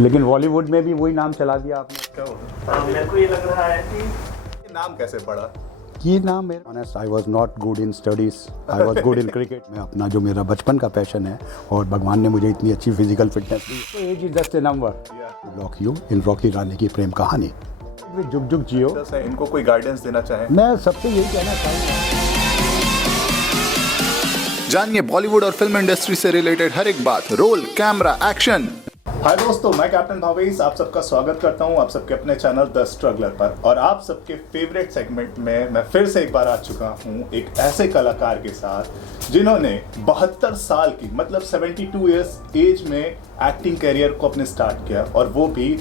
लेकिन बॉलीवुड में भी वही नाम चला दिया आपने। मेरे को ये लग रहा है कि नाम कैसे पड़ा? ये नाम मेरा honest, I was not good in studies, I was good in cricket. मैं अपना जो मेरा बचपन का पैशन है और भगवान ने मुझे इतनी अच्छी फिजिकल फिटनेस दी, तो age is just a number. Lock you in Rocky Rani ki Prem कहानी। जुग जुग जियो। इनको कोई गाइडेंस देना चाहें? मैं सबसे यही कहना चाहूँगा, जानिए बॉलीवुड और फिल्म इंडस्ट्री से रिलेटेड हर एक बात, रोल, कैमरा, एक्शन। हाय दोस्तों, मैं कैप्टन भावेश आप सबका स्वागत करता हूं आप सबके अपने चैनल द स्ट्रगलर पर। और आप सबके फेवरेट सेगमेंट में मैं फिर से एक बार आ चुका हूं एक ऐसे कलाकार के साथ जिन्होंने 72 साल की मतलब 72 इयर्स एज में एक्टिंग करियर को अपने स्टार्ट किया। और वो भी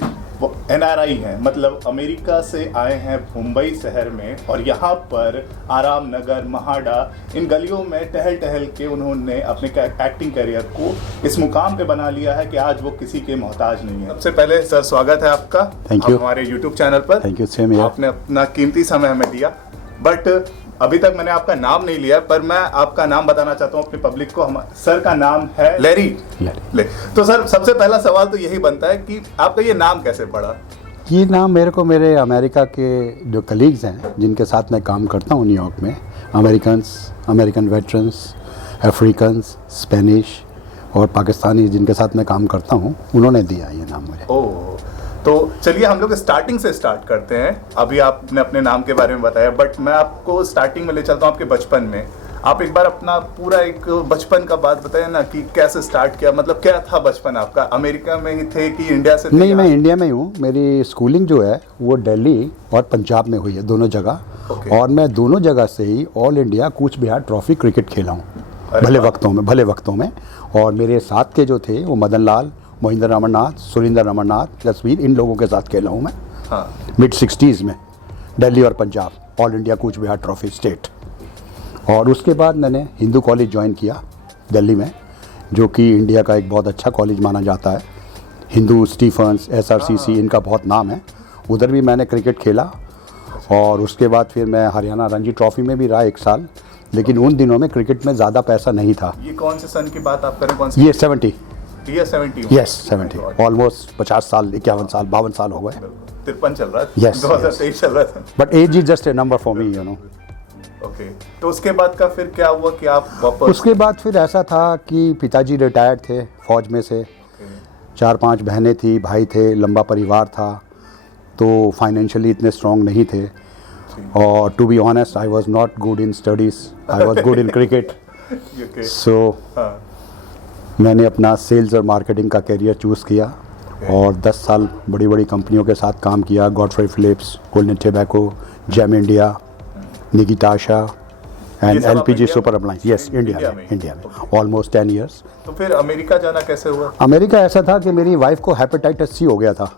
NRI हैं, मतलब अमेरिका से आए हैं मुंबई शहर में। और यहाँ पर आराम नगर, महाडा, इन गलियों में टहल टहल के उन्होंने अपने एक्टिंग करियर को इस मुकाम पे बना लिया है कि आज वो किसी के मोहताज नहीं है। सबसे पहले सर स्वागत है आपका। थैंक यू हमारे यूट्यूब चैनल पर। Thank you, same here. आपने अपना कीमती समय हमें दिया, बट अभी तक मैंने आपका नाम नहीं लिया, पर मैं आपका नाम बताना चाहता हूँ अपनी पब्लिक को। सर का नाम है लैरी। तो सर सबसे पहला सवाल तो यही बनता है कि आपका ये नाम कैसे पड़ा? ये नाम मेरे को मेरे अमेरिका के जो कलीग्स हैं जिनके साथ मैं काम करता हूँ न्यूयॉर्क में, अमेरिकन वेटरन्स, अफ्रीकन्स, स्पेनिश और पाकिस्तानी जिनके साथ मैं काम करता हूँ, उन्होंने दिया ये नाम मुझे। ओह, तो चलिए हम लोग स्टार्टिंग से स्टार्ट करते हैं। अभी आपने अपने नाम के बारे में बताया, बट मैं आपको स्टार्टिंग में ले चलता हूँ आपके बचपन में। आप एक बार अपना पूरा एक बचपन का बात बताइए ना कि कैसे स्टार्ट किया, मतलब क्या था बचपन आपका? अमेरिका में ही थे कि इंडिया से थे? नहीं, मैं इंडिया में ही हूँ। मेरी स्कूलिंग जो है वो दिल्ली और पंजाब में हुई है, दोनों जगह। और मैं दोनों जगह से ही all India Cooch Behar trophy cricket खेला हूँ भले वक्तों में। और मेरे साथ के जो थे वो मदन लाल, मोहिंदर अमरनाथ, सुरेंद्र अमरनाथ, जसवीर, इन लोगों के साथ खेला हूँ मैं। मिड 60s में दिल्ली और Punjab all India Cooch Behar trophy state. और उसके बाद मैंने हिंदू कॉलेज ज्वाइन किया दिल्ली में, जो कि इंडिया का एक बहुत अच्छा कॉलेज माना जाता है। हिंदू, स्टीफन्स, SRCC, इनका बहुत नाम है। उधर भी मैंने क्रिकेट खेला। और उसके बाद फिर मैं हरियाणा रणजी ट्रॉफी में भी रहा 1 साल। लेकिन उन दिनों में क्रिकेट में ज़्यादा पैसा नहीं था। ये कौन से सन की बात आप करें? कौन सी? ये 70। यस, 70। ऑलमोस्ट 50 साल, 51 साल, 52 साल हो गए। 53 चल रहा है। Yes, 2023 चल रहा था। But age is just a number for me, you know. Okay, तो उसके बाद का फिर क्या हुआ कि आप वापस? उसके बाद फिर ऐसा था कि पिताजी रिटायर्ड थे फौज में से। 4-5 बहनें थी, भाई थे, लंबा परिवार था, तो फाइनेंशियली इतने स्ट्रॉन्ग नहीं थे। और to be honest, I was not good in studies, I was good in cricket. So मैंने अपना सेल्स और मार्केटिंग का करियर चूज़ किया। और 10 साल बड़ी बड़ी कंपनियों के साथ काम किया। Godfrey Phillips, Golden Tobacco, Gem India, Nikitasha and LPG super appliance. Yes, India में ऑलमोस्ट 10 ईयर्स। तो फिर अमेरिका जाना कैसे हुआ? अमेरिका ऐसा था कि मेरी वाइफ को हेपेटाइटिस C हो गया था।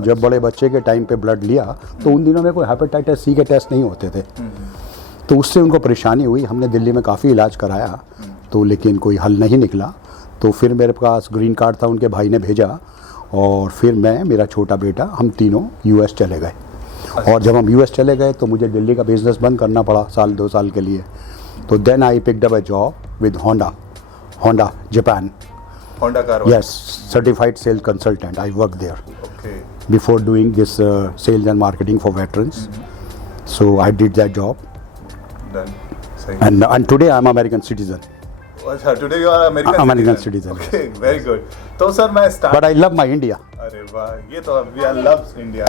जब बड़े बच्चे के टाइम पे ब्लड लिया तो उन दिनों में कोई हेपेटाइटिस C के टेस्ट नहीं होते थे। तो उससे उनको परेशानी हुई। हमने दिल्ली में काफ़ी इलाज कराया, तो लेकिन कोई हल नहीं निकला। तो फिर मेरे पास ग्रीन कार्ड था, उनके भाई ने भेजा। और फिर मैं, मेरा छोटा बेटा, हम तीनों US चले गए। और जब हम US चले गए तो मुझे दिल्ली का बिजनेस बंद करना पड़ा 1-2 साल के लिए। तो then I picked up a job with Honda Japan. Honda car? Yes, certified sales consultant. I work there okay before doing this sales and marketing for veterans. So I did that job. Done. सही। And today I'm American citizen. अच्छा, today you are American citizen. Okay, very good. तो sir मैं start. But I love my India. अरे वाह, ये तो we are loves India.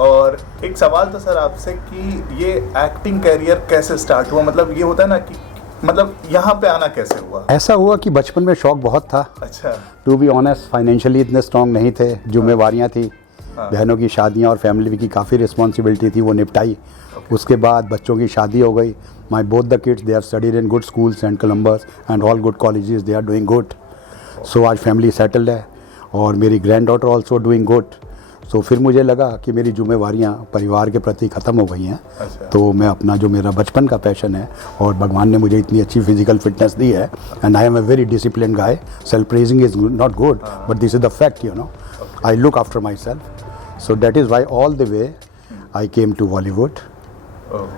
और एक सवाल तो सर आपसे कि ये एक्टिंग करियर कैसे स्टार्ट हुआ? मतलब ये होता है ना कि मतलब यहाँ पे आना कैसे हुआ? ऐसा हुआ कि बचपन में शौक बहुत था। अच्छा। टू बी ऑनेस्ट, फाइनेंशियली इतने स्ट्रांग नहीं थे, जिम्मेवारियाँ थी, बहनों की शादियाँ और फैमिली की काफ़ी रिस्पॉन्सिबिलिटी थी, वो निपटाई। उसके बाद बच्चों की शादी हो गई। My both the kids they have studied in good schools and Columbus and all good colleges, they are doing good. So आज फैमिली सेटल्ड है और मेरी granddaughter also doing good. So फिर मुझे लगा कि मेरी जिम्मेवारियाँ परिवार के प्रति ख़त्म हो गई हैं। अच्छा। तो मैं अपना जो मेरा बचपन का पैशन है और भगवान ने मुझे इतनी अच्छी फिजिकल फिटनेस दी है, and I am a very discipline guy. Self praising is not good, but this is the fact, you know. I look after myself, so that is why all the way I came to Bollywood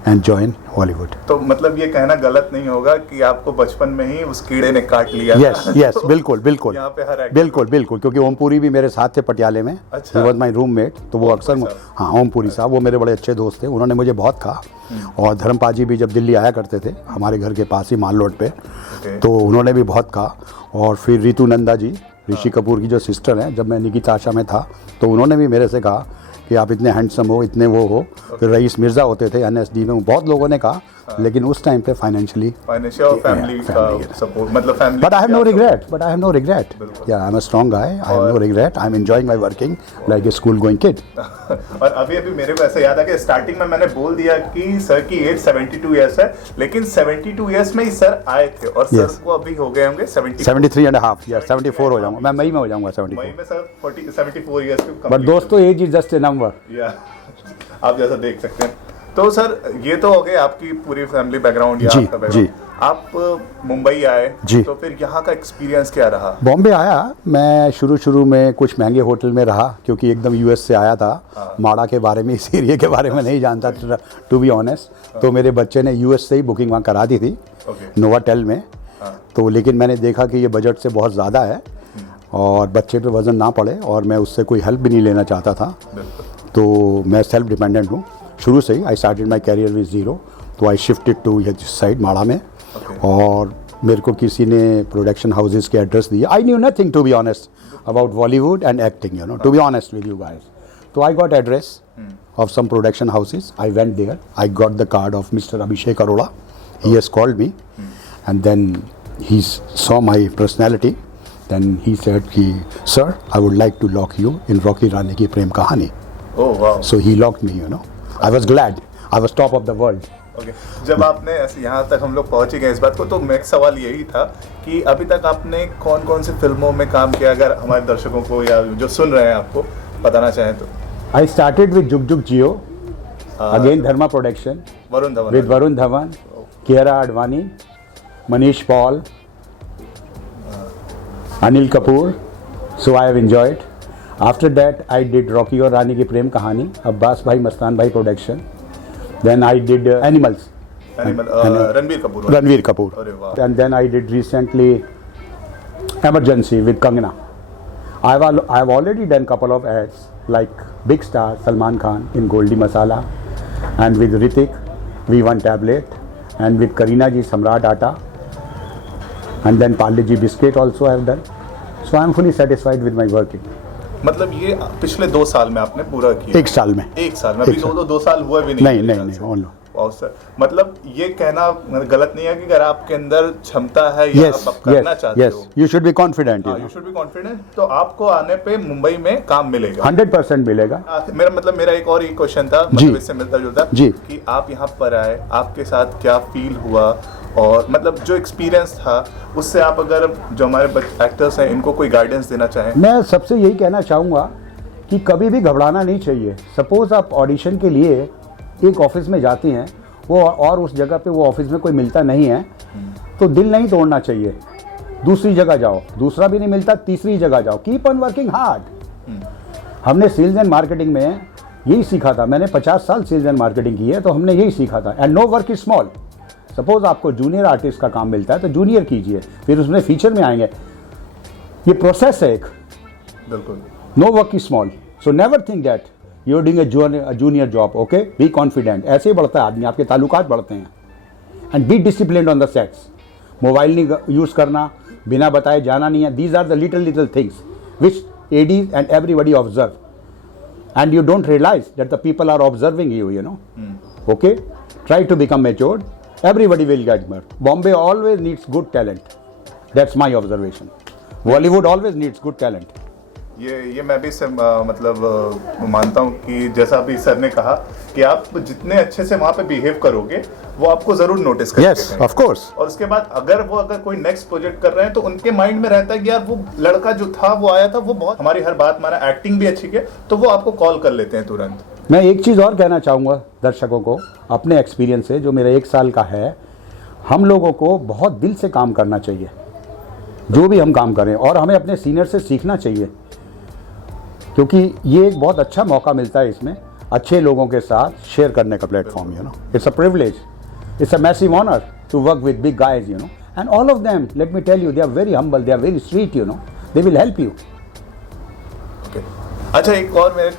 and join Hollywood. तो मतलब ये कहना गलत नहीं होगा कि आपको बचपन में ही उस कीड़े ने काट लिया? यस यस, बिल्कुल बिल्कुल, यहाँ पे हर बिल्कुल बिल्कुल, क्योंकि ओमपुरी भी मेरे साथ थे पटियाले में। अच्छा। ही वॉज माई रूममेट, तो वो अक्सर, हाँ ओमपुरी साहब, वो मेरे बड़े अच्छे दोस्त थे, उन्होंने मुझे बहुत कहा। और धर्मपाल जी भी जब दिल्ली आया करते थे हमारे घर के पास ही माल रोड पे, तो उन्होंने भी बहुत कहा। और फिर रितु नंदा जी, ऋषि कपूर की जो सिस्टर हैं, जब मैं निकिता आशा में था तो उन्होंने भी मेरे से कहा कि आप इतने हैंडसम हो, इतने वो हो। फिर रईस मिर्ज़ा होते थे एनएसडी में, बहुत लोगों ने कहा, लेकिन उस टाइम पे फाइनेंशियल और फैमिली का सपोर्ट, मतलब family. But I have no regret, या I am a strong guy, I have no regret, I am enjoying my working like a school going kid. और अभी मेरे को ऐसा याद आ कि स्टार्टिंग में मैंने बोल दिया कि सर की एज 72 इयर्स है, लेकिन 72 इयर्स में ही सर आए थे, और सर को अभी हो गए होंगे 73 एंड हाफ, या 74 हो जाऊंगा मैं, मई में हो जाऊंगा 74। मई में सर 74 इयर्स के। बट दोस्तों, age is just a number. या आप जैसा देख सकते हैं। तो सर ये तो हो गए आपकी पूरी फैमिली बैकग्राउंड या आपका बैकग्राउंड। आप मुंबई आए जी, तो फिर यहाँ का एक्सपीरियंस क्या रहा? बॉम्बे आया मैं, शुरू में कुछ महंगे होटल में रहा, क्योंकि एकदम यूएस से आया था। माड़ा के बारे में, इस एरिया के बारे में नहीं जानता टू बी ऑनेस्ट। तो मेरे बच्चे ने यूएस से ही बुकिंग वहाँ करा दी थी, नोवाटेल में। तो लेकिन मैंने देखा कि ये बजट से बहुत ज़्यादा है और बच्चे पे वज़न ना पड़े, और मैं उससे कोई हेल्प भी नहीं लेना चाहता था। तो मैं सेल्फ डिपेंडेंट हूँ शुरू से ही। I started my career with zero, तो I shifted to this side माड़ा में। और मेरे को किसी ने प्रोडक्शन हाउसेस के एड्रेस दिए। I knew nothing to be honest about Bollywood and acting, you know, to be honest with you guys. तो I got address of some production houses. I went there. I got the card of Mr. Abhishek Arora. He has called me, and then he saw my personality. Then he said, "Sir, I would like to lock you in Rocky Rani ki Prem Kahani." Oh wow! So he locked me. You know, I was glad. I was top of the world. Okay. जब आपने यहाँ तक हम लोग पहुँच ही गए इस बात को, तो मेरा सवाल यही था कि अभी तक आपने कौन कौन सी फिल्मों में काम किया, अगर हमारे दर्शकों को या जो सुन रहे हैं आपको बताना चाहें तो? I started with Jug Jug Jio, again Dharma Production, with Varun Dhawan, Kiara Advani, Manish Paul, Anil Kapoor. So I have enjoyed. After that, I did Rocky और रानी की प्रेम कहानी, अब्बास भाई मस्तान भाई production. Then I did Animals. Ranveer Kapoor. And then I did recently Emergency with Kangana. I've already done couple of ads like big star Salman Khan in Goldie Masala, and with Ritik V1 tablet, and with Kareena ji Samrat Atta, and then Parle ji biscuit also I have done. So I am fully satisfied with my working. मतलब ये पिछले 2 साल में आपने पूरा किया? 1 साल में। 1 साल में, अभी 2 साल हुआ भी नहीं? नहीं। वाओ सर, मतलब ये कहना गलत नहीं है कि अगर आपके अंदर क्षमता है या आप करना चाहते हो, you should be confident. You should be confident. तो आपको आने पे मुंबई में काम मिलेगा, 100% मिलेगा। मेरा एक और क्वेश्चन था, मतलब इससे मिलता जुलता जी, कि आप यहाँ पर आए, आपके साथ क्या फील हुआ, और मतलब जो एक्सपीरियंस था उससे आप अगर जो हमारे एक्टर्स हैं इनको कोई गाइडेंस देना चाहें? मैं सबसे यही कहना चाहूँगा कि कभी भी घबराना नहीं चाहिए। सपोज आप ऑडिशन के लिए एक ऑफिस में जाते हैं, वो और उस जगह पे वो ऑफिस में कोई मिलता नहीं है, तो दिल नहीं तोड़ना चाहिए। दूसरी जगह जाओ, दूसरा भी नहीं मिलता, तीसरी जगह जाओ। Keep on working hard. हमने सेल्स एंड मार्केटिंग में यही सीखा था। मैंने 50 साल सेल्स एंड मार्केटिंग की है, तो हमने यही सीखा था। And no work is small. Suppose आपको जूनियर आर्टिस्ट का काम मिलता है तो जूनियर कीजिए, फिर उसमें फीचर में आएंगे। ये प्रोसेस है एक। बिल्कुल। No work is small, so never think that you are doing a junior job. Okay, be confident. ऐसे ही बढ़ता है आदमी, आपके ताल्लुकात बढ़ते हैं। And be disciplined on the sets. Mobile नहीं यूज़ करना, बिना बताए जाना नहीं है। These are the little things which ADs and everybody observe, and you don't realise that the people are observing you know. Okay, try to become matured. Everybody will get mad. Bombay always needs good talent. That's my observation. Bollywood always needs good talent. ये मैं भी मतलब मानता हूँ कि जैसा अभी sir ने कहा कि आप जितने अच्छे से वहाँ पे बिहेव करोगे वो आपको जरूर नोटिस करेंगे। Yes, of course. और उसके बाद अगर कोई नेक्स्ट प्रोजेक्ट कर रहे हैं तो उनके माइंड में रहता है कि यार वो लड़का जो था वो आया था, वो बहुत हमारी हर बात माना, एक्टिंग भी अच्छी की, तो वो आपको कॉल कर लेते हैं तुरंत। मैं एक चीज़ और कहना चाहूँगा दर्शकों को अपने एक्सपीरियंस से, जो मेरा 1 साल का है। हम लोगों को बहुत दिल से काम करना चाहिए, जो भी हम काम करें, और हमें अपने सीनियर से सीखना चाहिए, क्योंकि ये एक बहुत अच्छा मौका मिलता है इसमें। अच्छे लोगों के साथ शेयर करने का platform, you know, it's a privilege, it's a massive honour to work with big guys, you know, and all of them, let me tell you, they are very humble, they are very sweet, you know, they will help you. अच्छा, एक और मेरे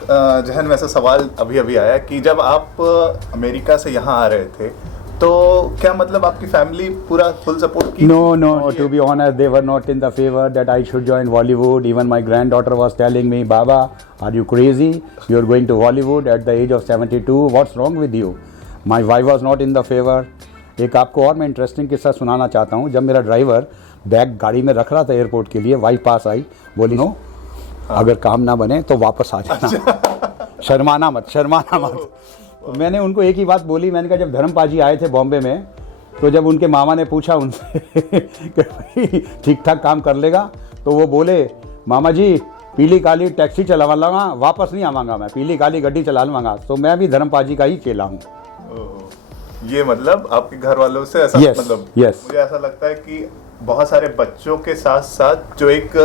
जहन में ऐसा सवाल अभी अभी आया कि जब आप अमेरिका से यहाँ आ रहे थे तो क्या मतलब आपकी फैमिली पूरा फुल सपोर्ट की? No, no, to be honest, they were not in the favor that I should join Bollywood. Even my granddaughter was telling me, Baba, are you crazy? You're going to Bollywood at the age of 72. What's wrong with you? My wife was not in the favor. एक आपको और मैं interesting किस्सा सुनाना चाहता हूँ। जब मेरा ड्राइवर बैग गाड़ी में रख रहा था एयरपोर्ट के लिए, वाइफ पास आई, बोली नो, अगर काम ना बने तो वापस आ जाना, शर्माना मत, शर्माना मत। तो मैंने उनको एक ही बात बोली, मैंने कहा जब धर्मपाल जी आए थे बॉम्बे में, तो जब उनके मामा ने पूछा उनसे कि भाई ठीक ठाक काम कर लेगा, तो वो बोले, मामा जी पीली काली टैक्सी चला लूँगा, वापस नहीं आवांगा मैं, पीली काली गड्डी चला लूँगा। तो मैं भी धर्मपाल जी का ही चेला हूँ। ये मतलब आपके घर वालों से ऐसा Yes, मतलब yes. मुझे ऐसा लगता है कि बहुत सारे बच्चों के साथ साथ जो एक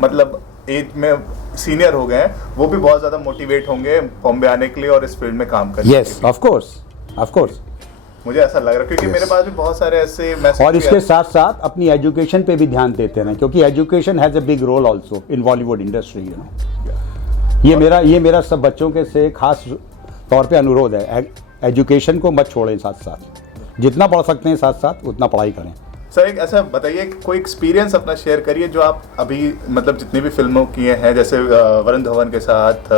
मतलब एज में सीनियर हो गए हैं, वो भी बहुत ज्यादा मोटिवेट होंगे बॉम्बे आने के लिए और इस फील्ड में काम करने यस, के लिए। Of course, of course. मुझे ऐसा लग रहा है क्योंकि Yes. मेरे पास भी बहुत सारे ऐसे मैसेज और इसके साथ साथ अपनी एजुकेशन पे भी ध्यान देते हैं, क्योंकि education has a big role also in Bollywood industry, you know. ये मेरा सब बच्चों के से खास तौर पे अनुरोध है, एजुकेशन को मत छोड़ें, साथ साथ जितना पढ़ सकते हैं साथ साथ उतना पढ़ाई करें। सर एक ऐसा बताइए, कोई एक्सपीरियंस अपना शेयर करिए जो आप अभी मतलब जितनी भी फिल्मों किए हैं, जैसे वरुण धवन के साथ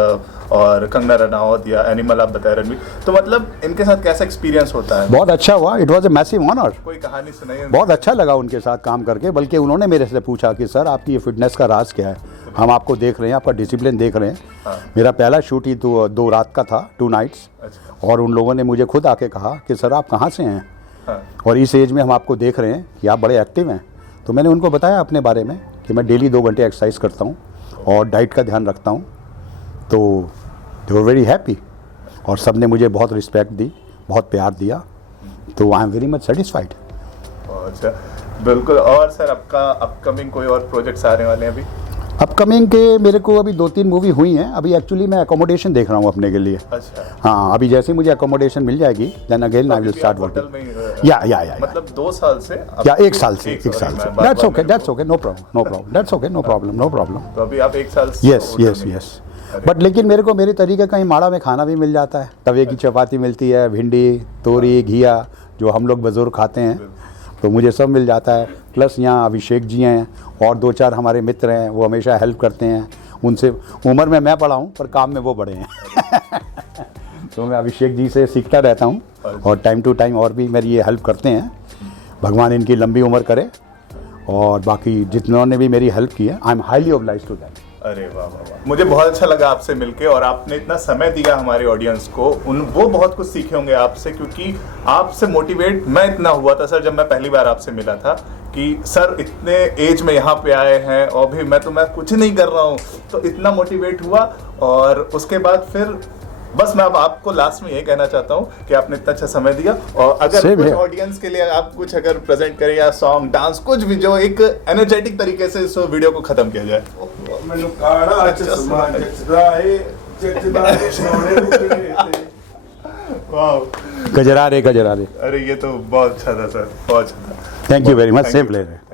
और कंगना रनावत या एनिमल आप बताए रणवीर, तो मतलब इनके साथ कैसा एक्सपीरियंस होता है? बहुत अच्छा हुआ, it was a massive honour. कोई कहानी सुनाइए। बहुत अच्छा लगा उनके साथ काम करके, बल्कि उन्होंने मेरे से पूछा कि सर आपकी ये फिटनेस का राज क्या है, हम आपको देख रहे हैं, आपका डिसिप्लिन देख रहे हैं। हाँ। मेरा पहला शूट ही तो 2 रात का था, 2 नाइट्स। अच्छा। और उन लोगों ने मुझे खुद आके कहा कि सर आप कहाँ से हैं, हाँ। और इस एज में हम आपको देख रहे हैं कि आप बड़े एक्टिव हैं। तो मैंने उनको बताया अपने बारे में कि मैं डेली 2 घंटे एक्सरसाइज करता हूँ और डाइट का ध्यान रखता हूँ। तो दे वर वेरी हैप्पी, और सब ने मुझे बहुत रिस्पेक्ट दी, बहुत प्यार दिया, तो I am very much satisfied. अच्छा, बिल्कुल। और सर आपका अपकमिंग कोई और प्रोजेक्ट्स आने वाले हैं अभी? अपकमिंग के मेरे को अभी 2-3 मूवी हुई हैं। अभी एक्चुअली मैं एकोमोडेशन देख रहा हूँ अपने के लिए। अच्छा। हाँ, अभी जैसे मुझे एकोमोडेशन मिल जाएगी, then again I will start hotel working. में या मतलब 2 साल से या 1 साल से, 1 साल से। That's okay, no problem, that's okay, no problem. तो अभी आप 1 साल से यस यस यस। बट लेकिन मेरे को मेरे तरीके का ही माड़ा में खाना भी मिल जाता है। तवे की चपाती मिलती है, भिंडी, तोरी, घिया, जो हम लोग बुजुर्ग खाते हैं, तो मुझे सब मिल जाता है। प्लस यहाँ अभिषेक जी हैं और 2-4 हमारे मित्र हैं, वो हमेशा हेल्प करते हैं। उनसे उम्र में मैं बड़ा हूँ पर काम में वो बड़े हैं तो मैं अभिषेक जी से सीखता रहता हूँ, और टाइम टू टाइम और भी मेरी ये हेल्प करते हैं। भगवान इनकी लंबी उम्र करे, और बाकी जितनों ने भी मेरी हेल्प की है, I am highly obliged to that. अरे वाह वाह वाह, मुझे बहुत अच्छा लगा आपसे मिलके, और आपने इतना समय दिया हमारे ऑडियंस को। वो बहुत कुछ सीखे होंगे आपसे, क्योंकि आपसे मोटिवेट मैं इतना हुआ था सर जब मैं पहली बार आपसे मिला था कि सर इतने एज में यहाँ पे आए हैं और भी मैं कुछ नहीं कर रहा हूँ, तो इतना मोटिवेट हुआ। और उसके बाद फिर बस मैं अब आपको लास्ट में ये कहना चाहता हूँ कि आपने इतना अच्छा समय दिया, और अगर कुछ ऑडियंस के लिए आप कुछ अगर प्रेजेंट करें, या सॉन्ग, डांस, कुछ भी जो एक एनर्जेटिक तरीके से इस वीडियो को खत्म किया जाए। गजरा रे। अरे ये तो बहुत अच्छा था सर, बहुत अच्छा था। Thank you very much, same player है।